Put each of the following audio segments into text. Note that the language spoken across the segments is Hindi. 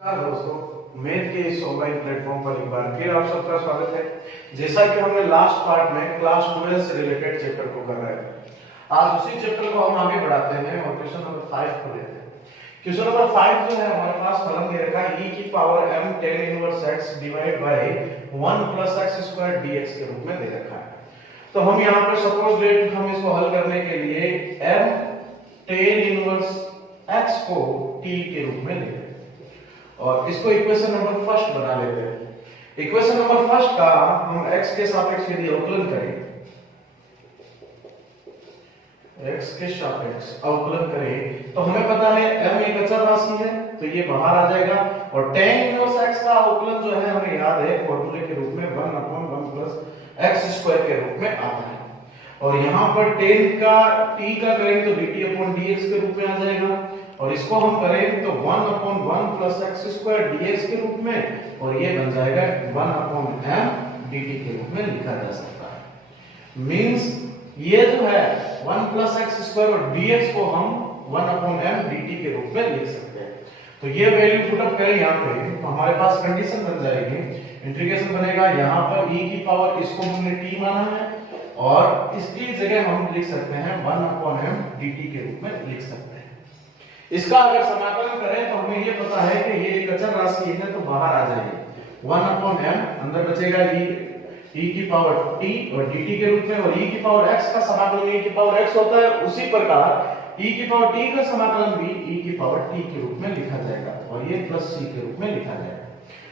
नमस्कार दोस्तों, मैथ के इस ऑनलाइन प्लेटफॉर्म पर एक बार फिर आप सबका स्वागत है। जैसा कि हमने लास्ट पार्ट में क्लास 12 से रिलेटेड चैप्टर को कर रहे हैं, आज उसी चैप्टर को हम आगे बढ़ाते हैं और क्वेश्चन नंबर 5 को लेते हैं। क्वेश्चन नंबर 5 जो है हमारे पास फलन दे रखा है e की power m tan inverse x divide by 1 plus x square dx के रूप में दे रखा है। तो हम यहां पर सपोज लेट हम इसको हल करने के लिए m tan इनवर्स x को t के रूप में लेते हैं और इसको इक्वेशन नंबर फर्स्ट बना लेते हैं। इक्वेशन नंबर फर्स्ट का हम x के सापेक्ष यदि अवकलन करें, x के सापेक्ष अवकलन करें तो हमें पता है m एक अचर राशि है तो ये बाहर आ जाएगा और tan इनवर्स x का अवकलन जो है हमें याद है फॉर्मूले के रूप में 1/1 प्लस x स्क्वायर के रूप में आता है और यहां पर tan का t का करें तो dt/dx के रूप में आ जाएगा और इसको हम करें तो 1/1 प्लस x स्क्वायर dx के रूप में और ये बन जाएगा 1/m dt के रूप में लिखा जा सकता है। मींस ये जो है 1 प्लस x स्क्वायर और dx को हम 1/m dt के रूप में लिख सकते हैं। तो ये वैल्यू पुट अप करें यहां पे तो हमारे पास कंडीशन बन जाएगी, इंटीग्रेशन बनेगा यहां पर e की पावर इसको हमने t माना है और इसकी जगह हम लिख सकते हैं 1/m dt के रूप में लिख सकते हैं। इसका अगर समाकलन करें तो हमें ये पता है कि ये एक अचर राशि है तो बाहर आ जाएगी 1/m, अंदर बचेगा e की पावर t और dt के रूप में और e की पावर x का समाकलन e की पावर x होता है। उसी प्रकार e की पावर t का समाकलन भी e की पावर t के रूप में लिखा जाएगा और ये प्लस c के रूप में लिखा जाएगा।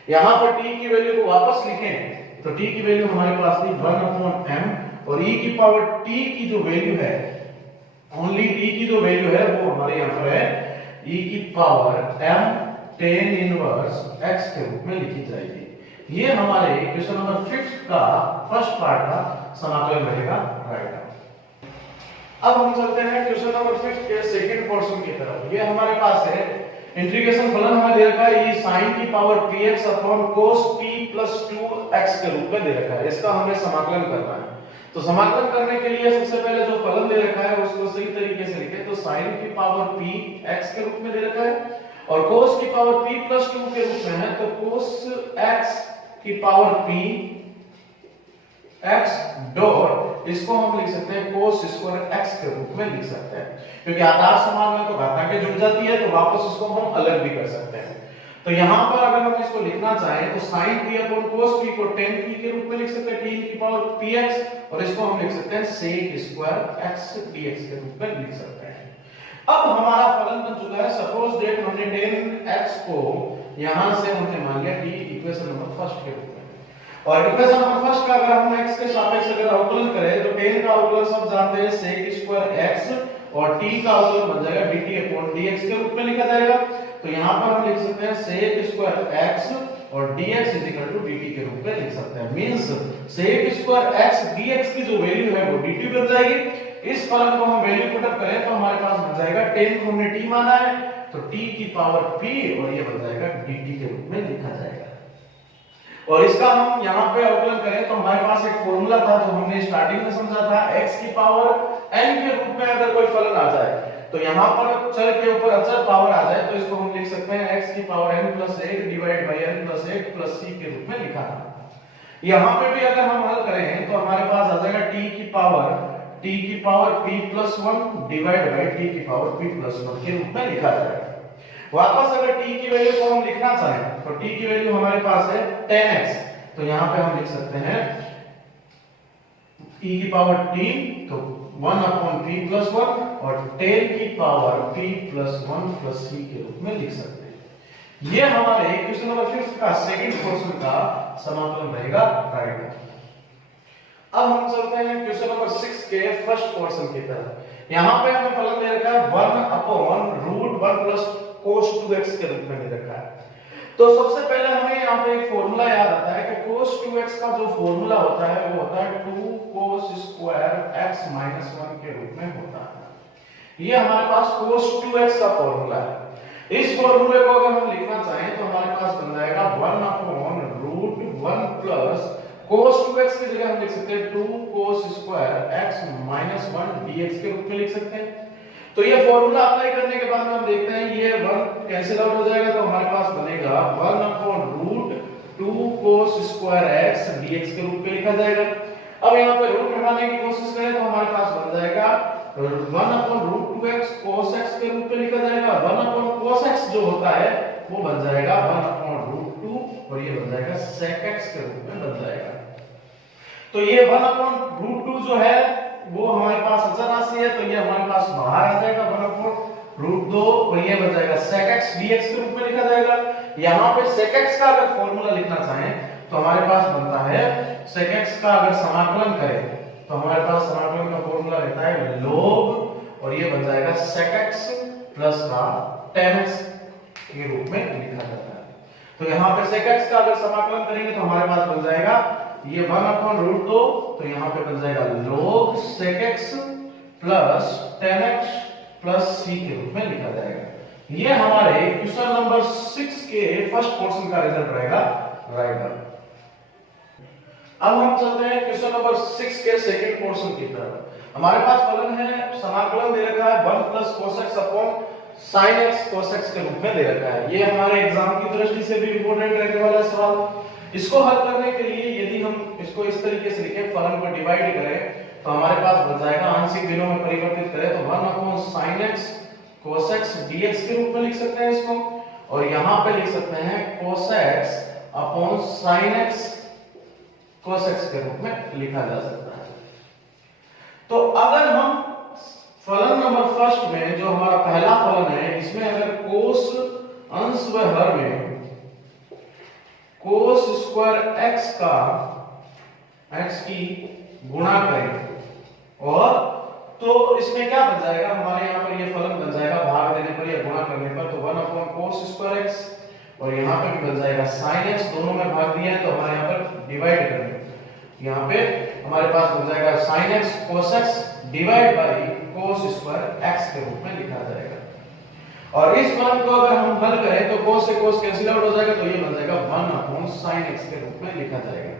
यहां पर t की वैल्यू को वापस लिखें तो t की वैल्यू हमारे पास थी 1/m और e की पावर t की जो वैल्यू है, ओनली t की जो वैल्यू है वो हमारे यहां पर है e की power m tan inverse x के रूप में लिखी जाएगी। ये हमारे क्वेश्चन नंबर 5 का फर्स्ट पार्ट का समाकलन रहेगा, राइट। अब हम चलते हैं क्वेश्चन नंबर 5 के सेकंड पोर्शन की तरफ। ये हमारे पास है इंटीग्रेशन फलन हमें दे रखा है ये sin की power px upon cos p plus 2x के रूप में दे रखा है। इसका हमें समाकलन करना है तो समाकलन करने के लिए सबसे पहले जो फलन दे रखा है उसको सही तरीके से लिखें तो sin की पावर p x के रूप में दे रखा है और cos की पावर p प्लस 2 के रूप में है तो cos x की पावर p x डॉट इसको हम लिख सकते हैं cos स्क्वायर x के रूप में लिख सकते हैं क्योंकि आधार समान में तो घातांक जुड़ जाती है तो वापस इसको हम अलग भी कर सकते हैं। तो यहां पर अगर हम इसको लिखना चाहें तो sin p upon cos p को tan p के रूप में लिख सकते हैं tan की पावर px और इसको हम लिख सकते हैं sec स्क्वायर x dx के रूप में लिख सकते हैं। अब हमारा फलन बन चुका है, सपोज दैट हमने tan x को यहां से हमने मान लिया t इक्वेशन नंबर फर्स्ट के रूप में और इक्वेशन नंबर फर्स्ट का अगर हम x के सापेक्ष अगर अवकलन करें तो tan का अवकलन सब जानते हैं sec स्क्वायर x और t का अवकलन बन जाएगा dt/dx के रूप में लिखा जाएगा। तो यहां पर हम लिख सकते हैं sec स्क्वायर x और dx dt के रूप में लिख सकते हैं। Means sec square x dx की जो वैल्यू है वो dt बन जाएगी। इस फलन को हम वैल्यू पुट अप करें तो हमारे पास बन जाएगा tan को हमने t माना है तो t की पावर p और ये बन जाएगा dt के रूप में लिखा जाएगा। और इसका हम यहां पे अवकलन करें तो हमारे पास एक फॉर्मूला था जो हमने स्टार्टिंग में समझा था, x की पावर n के रूप में अगर कोई फलन आ जाए तो यहां पर चर के ऊपर अचर पावर आ जाए तो इसको हम लिख सकते हैं x की power n plus 1 divide by n plus 1 plus c के रूप में लिखा था। यहां पे भी अगर हम हल करें तो हमारे पास आ जाएगा t की power p plus 1 divide by t की पावर p प्लस 1 के रूप में लिखा जाएगा। वापस अगर t की वैल्यू को हम लिखना चाहें तो t की वैल्यू हमारे पास है 10x तो यहां पे हम लिख सकते हैं e की पावर t तो 1/p प्लस 1 और 10 की power p plus 1 plus c के रूप में लिख सकते हैं। ये हमारे क्वेश्चन नंबर 5 का सेकंड पोर्शन का समाकलन रहेगा, राइट। अब हम चलते हैं क्वेश्चन नंबर 6 के फर्स्ट पोर्शन की तरफ। यहां पे हमें फलन दे रखा है 1/√1 प्लस cos 2x के रूप में दे रखा है। तो सबसे पहले हमें यहाँ पे एक फॉर्मूला याद आता है कि cos 2x का जो फॉर्मूला होता है वो होता है 2 cos स्क्वायर x माइनस 1 के रूप में होता है। ये हमारे पास cos 2x का फॉर्मूला है। इस फॉर्मूले को अगर हम लिखना चाहें तो हमारे पास बन जाएगा 1/√1 प्लस cos 2x की जगह हम लिख सकते हैं 2 cos square x minus 1 dx के रूप में लिख सकते हैं। तो ये फॉर्मूला अप्लाई करने के बाद में हम देखते हैं ये 1 कैंसिल आउट हो जाएगा, तो हमारे पास बनेगा 1/√2 cos स्क्वायर x dx के रूप में लिखा जाएगा। अब यहाँ पे रूट हटाने की कोशिश करें तो हमारे पास बन जाएगा 1/√2x cos x के रूप में लिखा जाएगा। 1/cos x जो होता है वो बन जाएगा 1/√2 और ये बन जाएगा sec x के रूप में बन जाएगा। तो ये 1/√2 जो है वो हमारे पास अचर राशि है, तो ये हमारे पास बाहर आ जाएगा 1/√2 और ये बन जाएगा sec x dx के रूप में लिखा जाएगा। यहाँ पे sec x का अगर फॉर्मूला लिखना चाहें तो हमारे पास बनता है sec x का अगर समाकलन करें तो हमारे पास समाकलन का फॉर्मूला रहता है log और ये बन जाएगा sec x प्लस का tan x के रूप में लिखा जाता है। तो यहाँ पे sec x का अगर समाकलन करेंगे तो हमारे पास बन जाएगा ये 1/√2, तो यहाँ पे बन जाएगा log sec x plus tan x plus c के रूप में लिखा जाएगा। ये हमारे क्वेश्चन नंबर 6 के फर्स्ट पोर्शन का रिजल्ट रहेगा राइट। अब हम चलते हैं क्वेश्चन नंबर 6 के सेकंड पोर्शन की तरफ। हमारे पास फलन है, समाकलन दे रखा है 1 cos x sin x cos x के रूप में दे रखा है। ये हमारे एग्जाम की दृष्टि से भी इंपॉर्टेंट रहने वाला सवाल। इसको हल करने के लिए यदि हम इसको इस तरीके से लिखें, फलन को डिवाइड करें तो हमारे पास बन जाएगा, आंशिक भिन्नों में परिवर्तित करें तो 1/sin x cos x dx के रूप में लिख सकते हैं इसको, और यहां पे लिख सकते हैं cos x sin x cos x के रूप में लिखा जा सकता है। तो अगर हम फलन नंबर फर्स्ट में जो हमारा पहला फलन है इसमें अगर cos अंश व हर में cos स्क्वायर x का x की गुणा करें और तो इसमें क्या बन जाएगा, हमारे यहाँ पर ये फलन बन जाएगा भाग देने पर या गुणा करने पर, तो 1/cos स्क्वायर x और यहाँ पे भी बन जाएगा sin x, दोनों में भाग दिया है तो हमारे यहाँ पर डिवाइड करेंगे, यहाँ पे हमारे पास बन जाएगा sin x cos x divide by cos square x के रूप में लिखा जाएगा। और इस फलन को अगर हम हल करें तो cos से cos कैंसिल आउट हो जाएगा, तो ये बन जाएगा 1/sin x के रूप में लिखा जाएगा।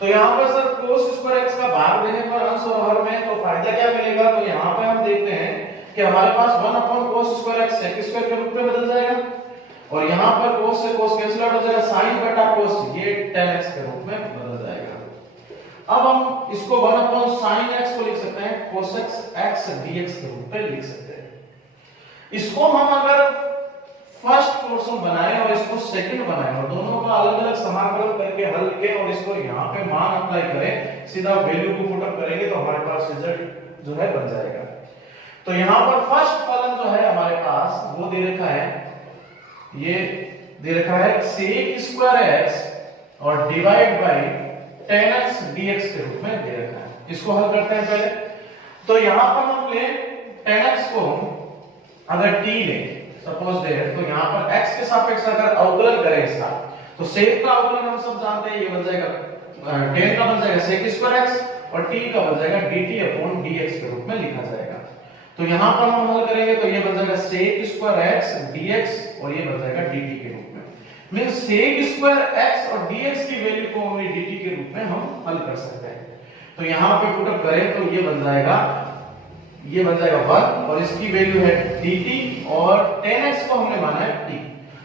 तो यहाँ पर सर cos स्क्वायर x का भाग देने पर अंश और हर में तो फायदा क्या मिलेगा, तो यहाँ पे हम देखते हैं कि हमारे पास 1/cos square x sec square के रूप में बदल जाएगा और यहाँ पर cos से cos कैंसिल आउट हो जाएगा, sin बटा cos ये tan x के रूप में बदल जाएगा। अब हम इसको 1/sin x को लिख सकते हैं cos x dx के रूप में लिख सकते हैं। इसको हम अगर फर्स्ट पोर्शन बनाएं और इसको सेकंड बनाएं और दोनों का अलग-अलग समाकलन करके हल किए और इसको यहाँ पे मान अप्लाई करें, सीधा वैल्यू को पुट अप करेंगे तो हमारे पास रिजल्ट जो है बन जाएगा। तो यहाँ पर फर्स्ट फलन जो है हमारे पास वो दे रखा है, ये दे रखा है sec स्क्वायर x और divide by tan x dx के रूप में दे रखा है। इसको हल करते हैं पहले। तो यहाँ पर हम ले tan x को अगर t ले सपोज दे तो यहाँ पर x के सापेक्ष अगर अवकलन करें इसका, तो sec का अवकलन हम सब जानते हैं, ये बन जाएगा tan का बन जाएगा sec स्क्वायर x और t का बन जाएगा dt/dx के रूप में लिखा जाएगा। तो यहाँ पर हम हल करेंगे तो ये बन जाएगा sec स्क्वायर x dx और ये बन जाएगा dt के रूप में। मींस sec स्क्वायर x और dx की वैल्यू को हम dt के रूप में हम हल कर सकते हैं। तो यहाँ पे पुट अप करें तो ये बन जाएगा 1 और इसकी वैल्यू है dt और tan x को हमने माना है t,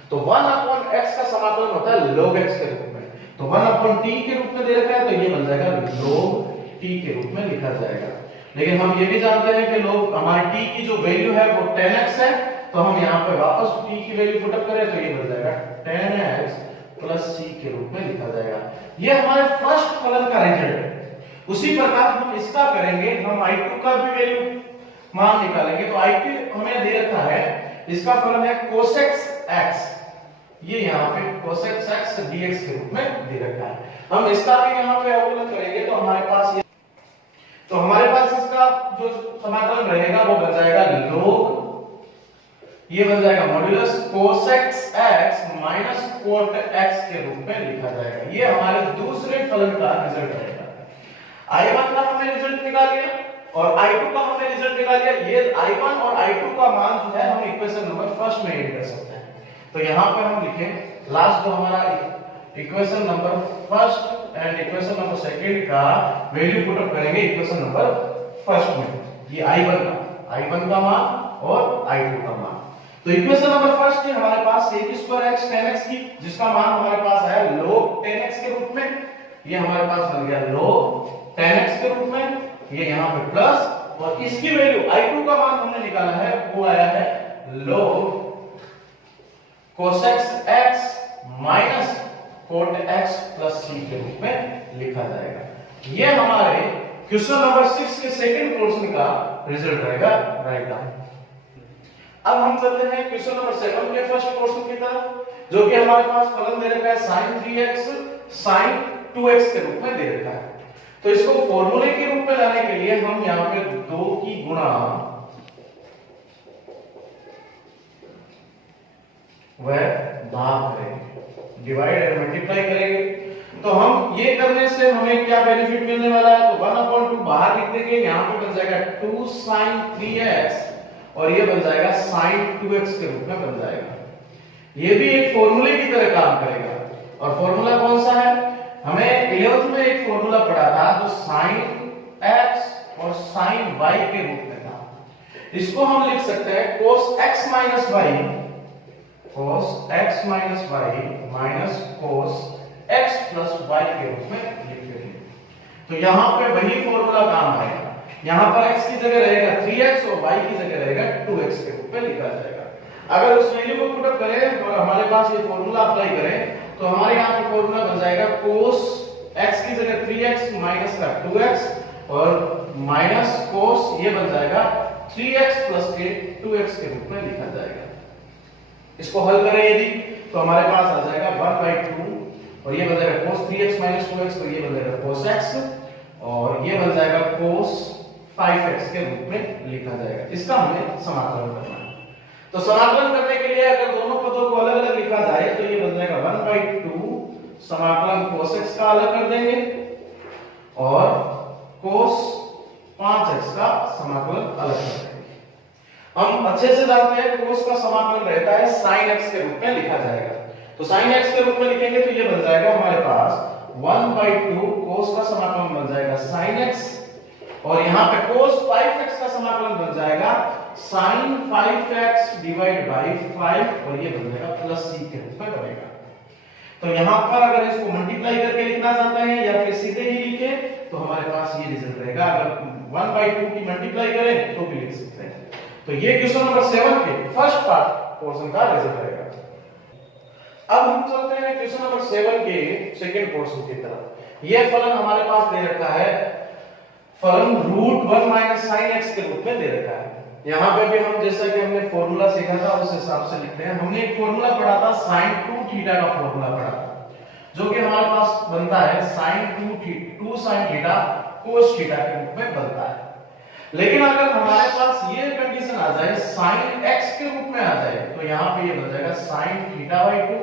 तो 1/x का समाकलन होता है log x के रूप में, तो 1/t के रूप में दे रखा है तो ये बन जाएगा log t के रूप में लिखा जाएगा। लेकिन हम ये भी जानते हैं कि log हमारे t की जो वैल्यू है वो tan x है, तो हम यहाँ पे वापस t की वैल्यू पुट अप करें तो ये बन जाएगा tan x प्लस c के रूप में लिखा जाएगा। ये हमारे फर्स्ट फलन का रिजल्ट है। उसी प्रकार हम इसका करेंगे, हम i2 का भी वैल्यू मान निकालेंगे, तो i2 हमें दे रखा है, इसका फलन है cos x, ये यहाँ पे cos x dx के रूप में दे रखा है। हम इसका भी यहाँ पे अवकलन करेंगे तो हमारे पास इसका जो समाकलन रहेगा वो बन जाएगा log, ये बन जाएगा modulus cos x minus cot x के रूप में लिखा जाएगा। ये हमारे दूसरे फलन का रिजल्ट रहेगा। i1 का हमने रिजल्ट निकाल लिया और i2 का हमने रिजल्ट निकाल लिया। ये i1 और i2 का मान जो है हम इक्वेशन नंबर फर्स्ट में ऐड कर सकते हैं। तो यहाँ पे हम लिखें लास्ट जो हमारा equation number first and equation number second का वैल्यू पुट अप करेंगे इक्वेशन नंबर फर्स्ट में। ये i1 का मान और i2 का मान। तो इक्वेशन नंबर फर्स्ट थी हमारे पास sec square x tan x की, जिसका मान हमारे पास आया log tan x के रूप में। ये हमारे पास बन गया log tan x के रूप में, ये यहाँ पे प्लस, और इसकी वैल्यू i2 का मान हमने निकाला है, वो आया है log cosec x minus cot x plus c के रूप में लिखा जाएगा। ये हमारे क्वेश्चन नंबर 6 के सेकंड पोर्शन का रिजल्ट रहेगा, राइट डाउन। अब हम चलते हैं क्वेश्चन नंबर 7 के फर्स्ट पोर्शन की तरफ, जो कि हमारे पास फलन दे रखा है sin 3x sin 2x के रूप में दे रखा है। तो इसको फॉर्मूले के रूप में लाने के लिए हम यहां पे 2 की गुणा वह भाग करेंगे, डिवाइड एंड मल्टीप्लाई करेंगे। तो हम ये करने से हमें क्या बेनिफिट मिलने वाला है, तो 1/2 बाहर लिख देंगे, यहां पे बन जाएगा 2 sin 3x और ये बन जाएगा sin 2x के रूप में बन जाएगा। ये भी एक फॉर्मूले की तरह काम करेगा। और फॉर्मूला कौन सा है, हमें 11th में एक फॉर्मूला पढ़ा था जो sin x और sin y के रूप में था। इसको हम लिख सकते हैं cos x minus y minus cos x plus y के रूप में लिख देंगे। तो यहां पे वही फॉर्मूला काम आएगा। यहां पर x की जगह रहेगा 3x और y की जगह रहेगा 2x के रूप में लिखा जाएगा। अगर उस वैल्यू को पुट अप करें और हमारे पास ये फॉर्मूला अप्लाई करें तो हमारे यहां पे फॉर्मूला बन जाएगा cos x की जगह 3x माइनस का 2x और माइनस cos ये बन जाएगा 3x प्लस के 2x के रूप में लिखा जाएगा। इसको हल करें यदि तो हमारे पास आ जाएगा 1/2 और ये बन जाएगा cos 3x minus 2x, तो ये बन जाएगा cos x और ये बन जाएगा cos 5x के रूप में लिखा जाएगा। इसका हमें समाकलन करना है। तो समाकलन करने के लिए अगर दोनों पदों को अलग अलग लिखा जाए तो ये बन जाएगा 1/2 समाकलन cos x का अलग कर देंगे और cos 5x का समाकलन अलग कर देंगे। हम अच्छे से जानते हैं cos का समाकलन रहता है sin x के रूप में लिखा जाएगा। तो sin x के रूप में लिखेंगे तो ये बन जाएगा हमारे पास 1/2 cos का समाकलन बन जाएगा sin x और यहाँ पे cos 5x का समाकलन बन जाएगा sin 5x डिवाइड बाय 5 और ये बन जाएगा प्लस c के रूप में बनेगा। तो यहाँ पर अगर इसको मल्टीप्लाई करके लिखना चाहते हैं या फिर सीधे ही लिखें तो हमारे पास ये रिजल्ट रहेगा। अगर 1/2 की मल्टीप्लाई करें तो भी लिख सकते हैं। तो ये क्वेश्चन नंबर 7 के फर्स्ट पार्ट पोर्शन का रिजल्ट रहेगा। अब हम चलते हैं क्वेश्चन नंबर 7 के सेकंड पोर्शन की तरफ। ये फलन हमारे पास दे रखा है, फलन √1 माइनस sin x के रूप में दे रखा है। यहां पे भी हम जैसा कि हमने फॉर्मूला सीखा था उस हिसाब से लिखते हैं। हमने एक फॉर्मूला पढ़ा था sin 2 थीटा का फॉर्मूला पढ़ा था, जो कि हमारे पास बनता है sin 2 sin theta cos theta के रूप में बनता है। लेकिन अगर हमारे पास ये कंडीशन आ जाए sin x के रूप में आ जाए तो यहाँ पे ये बन जाएगा sin θ/2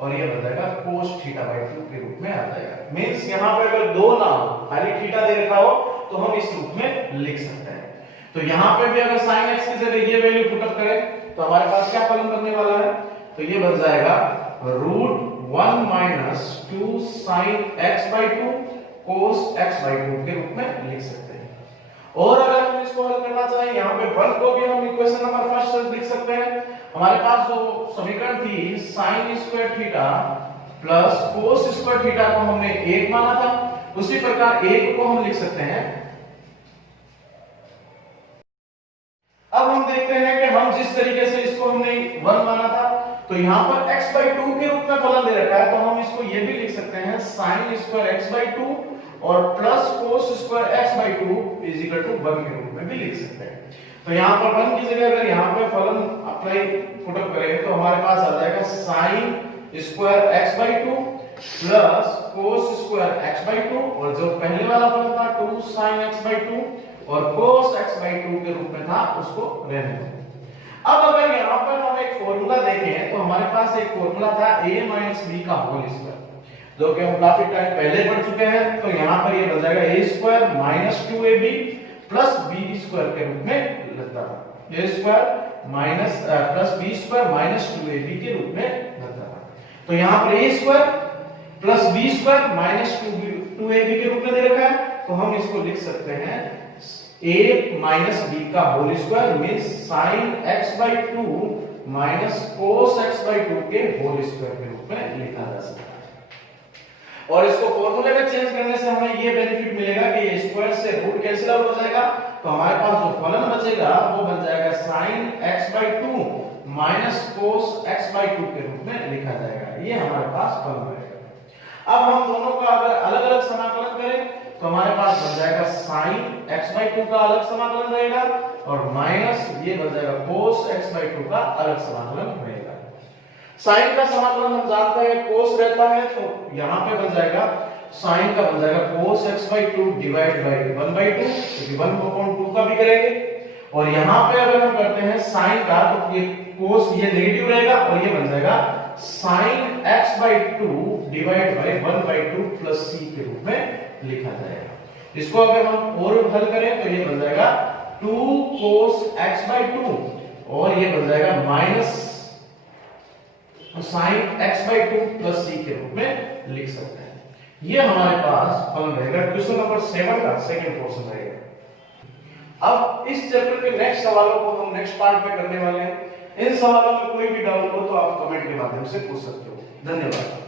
और ये बन जाएगा cos θ/2 के रूप में आ जाएगा। मींस यहाँ पे अगर दो ना हो, खाली थीटा दे रखा हो तो हम इस रूप में लिख सकते हैं। तो यहाँ पे भी अगर sin x की जगह ये वैल्यू पुट अप करें तो हमारे पास क्या फलन बनने वाला है, तो ये बन जाएगा √1 minus 2 sin x/2 cos x/2 के रूप में लिख सकते हैं। और अगर हम इसको हल करना चाहें यहाँ पे 1 को भी हम इक्वेशन नंबर फर्स्ट से लिख सकते हैं। हमारे पास जो समीकरण थी sin square theta plus cos square theta को हमने 1 माना था, उसी प्रकार 1 को हम लिख सकते हैं। अब हम देखते हैं कि हम जिस तरीके से इसको हमने 1 माना था तो यहाँ पर x/2 के रूप में फलन दे रखा है, तो हम इसको ये भी लिख सकते हैं sin स्क्वायर x/2 और plus cos square x/2 is equal to 1 के रूप में भी लिख सकते हैं। तो यहाँ पर 1 की जगह अगर यहाँ पे फलन अप्लाई पुट अप करें तो हमारे पास आ जाएगा sin square x/2 plus cos square x/2 और जो पहले वाला फलन था 2 sin x/2 और cos x/2 के रूप में था उसको रहने दो। अब अगर यहाँ पर हम एक फॉर्मूला देखें तो हमारे पास एक फॉर्मूला था a b का होल स्क्वायर, जो कि हम काफी टाइम पहले पढ़ चुके हैं। तो यहाँ पर ये बन जाएगा a square minus 2ab plus b square के रूप में लगता था। a square minus plus b square minus 2ab के रूप में लगता था। तो यहाँ पर a square plus b square minus 2ab के रूप में दे रखा है, तो हम इसको लिख सकते हैं a माइनस b का whole square means sin x by 2 minus cos x by 2 के होल स्क्वायर के रूप में लिखा जा सकता है। और इसको फॉर्मूले में चेंज करने से हमें ये बेनिफिट मिलेगा कि ये स्क्वायर से रूट कैंसिल आउट हो जाएगा, तो हमारे पास जो फलन बचेगा वो बन जाएगा sin x by 2 minus cos x by 2 के रूप में लिखा जाएगा। ये हमारे पास फलन रहेगा। अब हम दोनों का अगर अलग-अलग समाकलन करें तो हमारे पास बन जाएगा sin x by 2 का अलग समाकलन रहेगा और माइनस ये बन जाएगा cos x by 2 का अलग समाकलन रहेगा। sin का समाकलन हम जानते हैं cos रहता है, तो यहाँ पे बन जाएगा sin का बन जाएगा cos x by 2 divide by 1 by 2, क्योंकि 1/2 का भी करेंगे। और यहाँ पे अगर हम करते हैं sin का तो ये cos ये नेगेटिव रहेगा और ये बन जाएगा sin x by 2 divide by 1 by 2 plus c के रूप में लिखा जाएगा। इसको अगर हम और हल करें तो ये बन जाएगा 2 cos x by 2 और ये बन जाएगा minus sin x by 2 plus c के रूप में लिख सकते हैं। ये हमारे पास फलन रहेगा क्वेश्चन नंबर 7 का सेकंड पोर्शन रहेगा। अब इस चैप्टर के नेक्स्ट सवालों को हम नेक्स्ट पार्ट में करने वाले हैं। इन सवालों में कोई भी डाउट हो तो आप कमेंट के माध्यम से पूछ सकते हो। धन्यवाद।